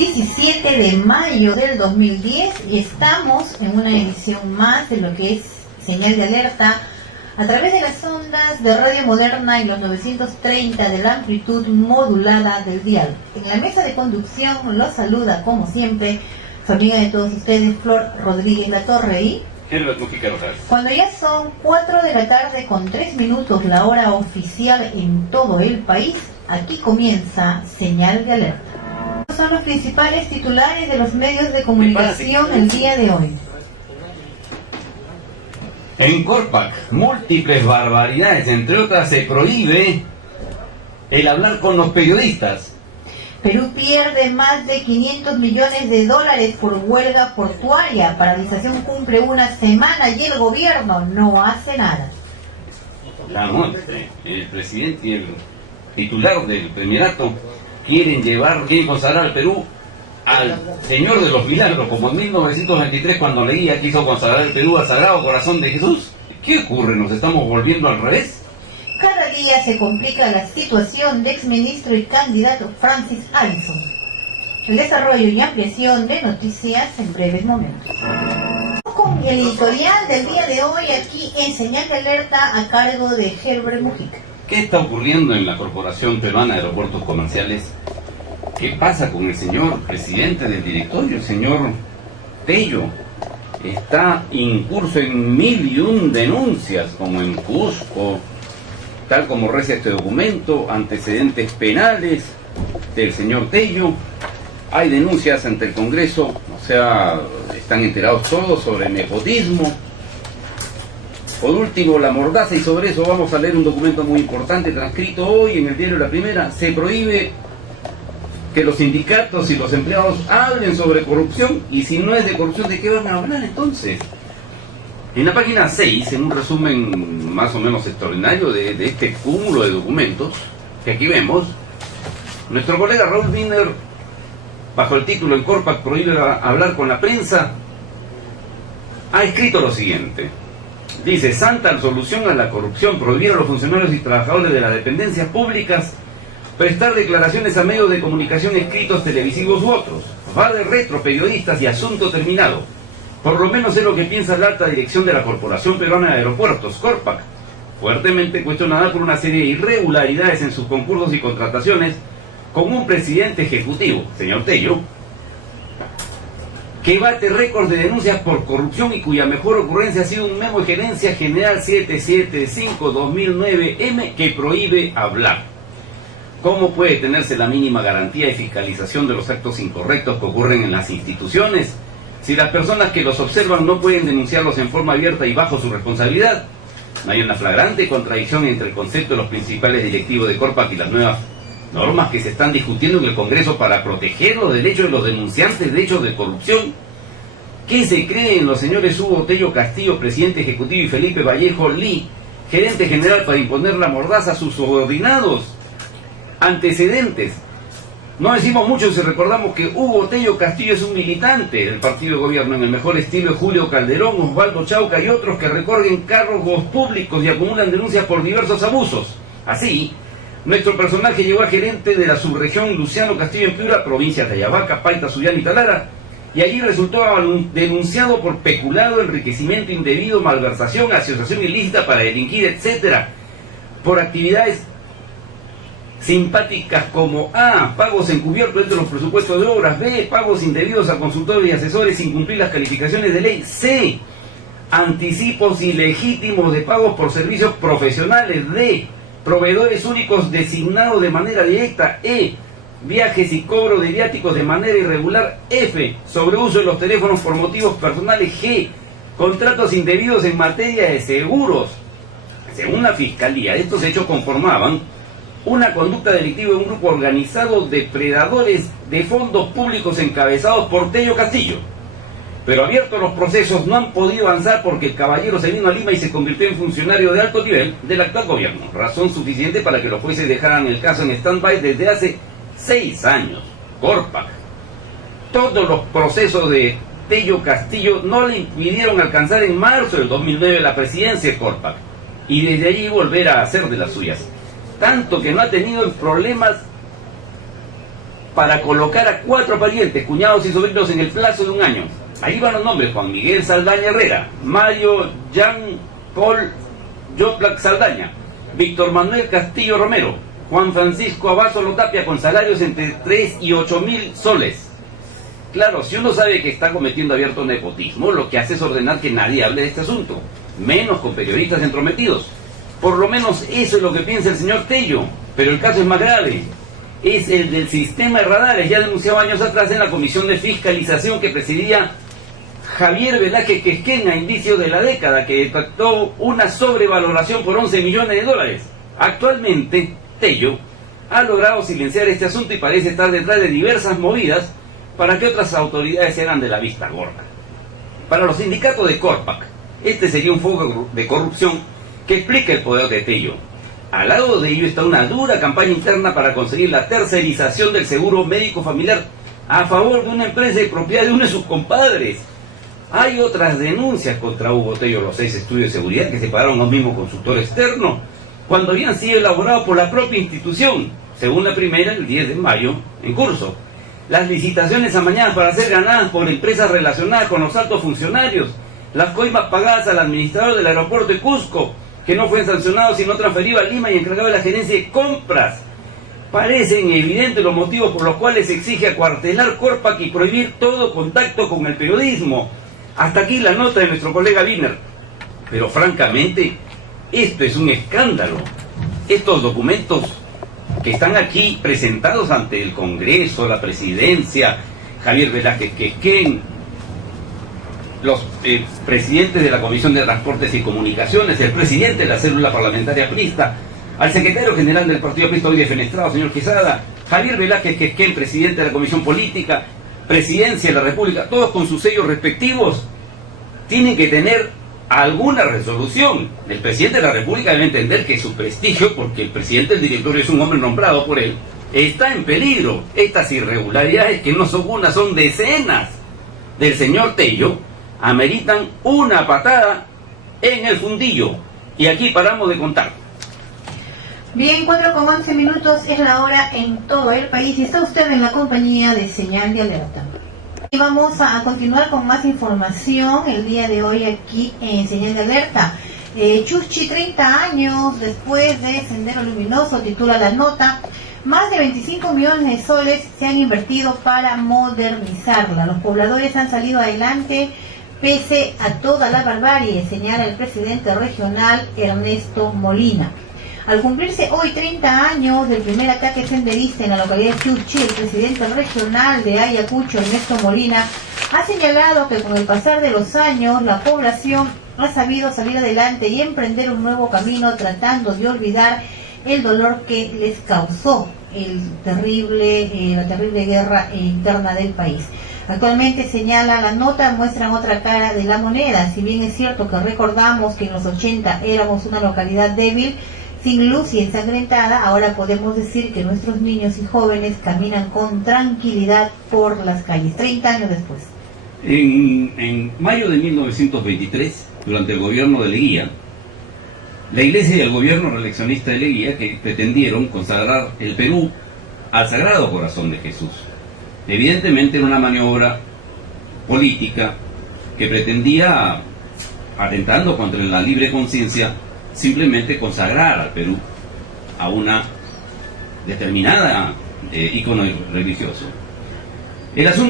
17 de mayo del 2010 y estamos en una emisión más de lo que es Señal de Alerta a través de las ondas de Radio Moderna y los 930 de la amplitud modulada del dial. En la mesa de conducción los saluda como siempre su amiga de todos ustedes, Flor Rodríguez Latorre, y cuando ya son 4 de la tarde con 3 minutos, la hora oficial en todo el país, aquí comienza Señal de Alerta. Estos son los principales titulares de los medios de comunicación el día de hoy. En Corpac, múltiples barbaridades, entre otras se prohíbe el hablar con los periodistas. Perú pierde más de 500 millones de dólares por huelga portuaria. Paralización cumple una semana y el gobierno no hace nada. La muerte. El presidente y el titular del Premierato quieren consagrar al Perú al Señor de los Milagros, como en 1923 cuando leía quiso consagrar el Perú al Sagrado Corazón de Jesús. ¿Qué ocurre? ¿Nos estamos volviendo al revés? Cada día se complica la situación de exministro y candidato Francis Allison. El desarrollo y ampliación de noticias en breves momentos. Con el editorial del día de hoy aquí en Señal de Alerta a cargo de Herbert Mujica. ¿Qué está ocurriendo en la Corporación Peruana de Aeropuertos Comerciales? ¿Qué pasa con el señor presidente del directorio, el señor Tello? Está incurso en 1001 denuncias, como en Cusco, tal como reza este documento, antecedentes penales del señor Tello. Hay denuncias ante el Congreso, o sea, están enterados todos sobre nepotismo. Por último, la mordaza, y sobre eso vamos a leer un documento muy importante transcrito hoy en el diario La Primera. Se prohíbe que los sindicatos y los empleados hablen sobre corrupción, y si no es de corrupción, ¿de qué van a hablar entonces? En la página 6, en un resumen más o menos extraordinario de este cúmulo de documentos que aquí vemos, nuestro colega Raúl Wiener, bajo el título "El Corpac prohíbe hablar con la prensa", ha escrito lo siguiente. Dice: santa solución a la corrupción, prohibir a los funcionarios y trabajadores de las dependencias públicas prestar declaraciones a medios de comunicación escritos, televisivos u otros. Va de retro, periodistas, y asunto terminado. Por lo menos es lo que piensa la alta dirección de la Corporación Peruana de Aeropuertos, Corpac, fuertemente cuestionada por una serie de irregularidades en sus concursos y contrataciones, con un presidente ejecutivo, señor Tello, que bate récords de denuncias por corrupción y cuya mejor ocurrencia ha sido un memo de Gerencia General 775-2009M que prohíbe hablar. ¿Cómo puede tenerse la mínima garantía de fiscalización de los actos incorrectos que ocurren en las instituciones si las personas que los observan no pueden denunciarlos en forma abierta y bajo su responsabilidad? ¿No hay una flagrante contradicción entre el concepto de los principales directivos de Corpac y las nuevas normas que se están discutiendo en el Congreso para proteger los derechos de los denunciantes de hechos de corrupción? ¿Qué se cree en los señores Hugo Tello Castillo, presidente ejecutivo, y Felipe Vallejo Lee, gerente general, para imponer la mordaza a sus subordinados? Antecedentes. No decimos mucho si recordamos que Hugo Tello Castillo es un militante del partido de gobierno, en el mejor estilo de Julio Calderón, Osvaldo Chauca y otros que recorren cargos públicos y acumulan denuncias por diversos abusos. Así, nuestro personaje llegó a gerente de la subregión Luciano Castillo en Piura, provincias de Ayabaca, Paita, Sullana y Talara, y allí resultó denunciado por peculado, enriquecimiento indebido, malversación, asociación ilícita para delinquir, etc., por actividades simpáticas como A, pagos encubiertos dentro de los presupuestos de obras; B, pagos indebidos a consultores y asesores sin cumplir las calificaciones de ley; C, anticipos ilegítimos de pagos por servicios profesionales; D, proveedores únicos designados de manera directa; E, viajes y cobro de viáticos de manera irregular; F, sobreuso de los teléfonos por motivos personales; G, contratos indebidos en materia de seguros. Según la Fiscalía, estos hechos conformaban una conducta delictiva de un grupo organizado de depredadores de fondos públicos encabezados por Tello Castillo. Pero abiertos los procesos, no han podido avanzar porque el caballero se vino a Lima y se convirtió en funcionario de alto nivel del actual gobierno, razón suficiente para que los jueces dejaran el caso en stand-by desde hace 6 años. Corpac. Todos los procesos de Tello Castillo no le impidieron alcanzar en marzo del 2009 la presidencia de Corpac y desde allí volver a hacer de las suyas. Tanto que no ha tenido problemas para colocar a 4 parientes, cuñados y sobrinos en el plazo de un año. Ahí van los nombres: Juan Miguel Saldaña Herrera, Mario Jean Paul Joplac Saldaña, Víctor Manuel Castillo Romero, Juan Francisco Abasolo Tapia, con salarios entre 3 y 8 mil soles. Claro, si uno sabe que está cometiendo abierto nepotismo, lo que hace es ordenar que nadie hable de este asunto, menos con periodistas entrometidos. Por lo menos eso es lo que piensa el señor Tello, pero el caso es más grave. Es el del sistema de radares, ya denunciado años atrás en la comisión de fiscalización que presidía Javier Velázquez Quesquén a indicios de la década, que detectó una sobrevaloración por 11 millones de dólares. Actualmente, Tello ha logrado silenciar este asunto y parece estar detrás de diversas movidas para que otras autoridades se hagan de la vista gorda. Para los sindicatos de Corpac, este sería un foco de corrupción que explica el poder de Tello. Al lado de ello está una dura campaña interna para conseguir la tercerización del seguro médico familiar a favor de una empresa de propiedad de uno de sus compadres. Hay otras denuncias contra Hugo Tello, los 6 estudios de seguridad que se pagaron los mismos consultores externos, cuando habían sido elaborados por la propia institución, según la primera el 10 de mayo en curso. Las licitaciones amañadas para ser ganadas por empresas relacionadas con los altos funcionarios, las coimas pagadas al administrador del aeropuerto de Cusco, que no fue sancionado sino transferido a Lima y encargado de la gerencia de compras. Parecen evidentes los motivos por los cuales se exige acuartelar Corpac y prohibir todo contacto con el periodismo. Hasta aquí la nota de nuestro colega Wiener. Pero francamente, esto es un escándalo. Estos documentos que están aquí presentados ante el Congreso, la Presidencia, Javier Velázquez Quesquén, los presidentes de la Comisión de Transportes y Comunicaciones, el presidente de la célula parlamentaria aprista, al secretario general del Partido Aprista hoy defenestrado, señor Quesada, Javier Velázquez Quesquén, presidente de la Comisión Política, Presidencia de la República, todos con sus sellos respectivos, tienen que tener alguna resolución. El presidente de la República debe entender que su prestigio, porque el presidente del directorio es un hombre nombrado por él, está en peligro. Estas irregularidades, que no son una, son decenas, del señor Tello, ameritan una patada en el fundillo. Y aquí paramos de contar. Bien, 4:11 es la hora en todo el país y está usted en la compañía de Señal de Alerta. Y vamos a continuar con más información el día de hoy aquí en Señal de Alerta. Chuschi, 30 años después de Sendero Luminoso, titula la nota. Más de 25 millones de soles se han invertido para modernizarla. Los pobladores han salido adelante pese a toda la barbarie, señala el presidente regional Ernesto Molina. Al cumplirse hoy 30 años del primer ataque senderista en la localidad de Chuschi, el presidente regional de Ayacucho, Ernesto Molina, ha señalado que con el pasar de los años la población ha sabido salir adelante y emprender un nuevo camino tratando de olvidar el dolor que les causó la terrible guerra interna del país. Actualmente, señala la nota, muestran otra cara de la moneda. Si bien es cierto que recordamos que en los 80 éramos una localidad débil, sin luz y ensangrentada, ahora podemos decir que nuestros niños y jóvenes caminan con tranquilidad por las calles, 30 años después. En mayo de 1923, durante el gobierno de Leguía, la Iglesia y el gobierno reeleccionista de Leguía que pretendieron consagrar el Perú al Sagrado Corazón de Jesús. Evidentemente era una maniobra política que pretendía, atentando contra la libre conciencia, simplemente consagrar al Perú a una determinada ícono religioso. El asunto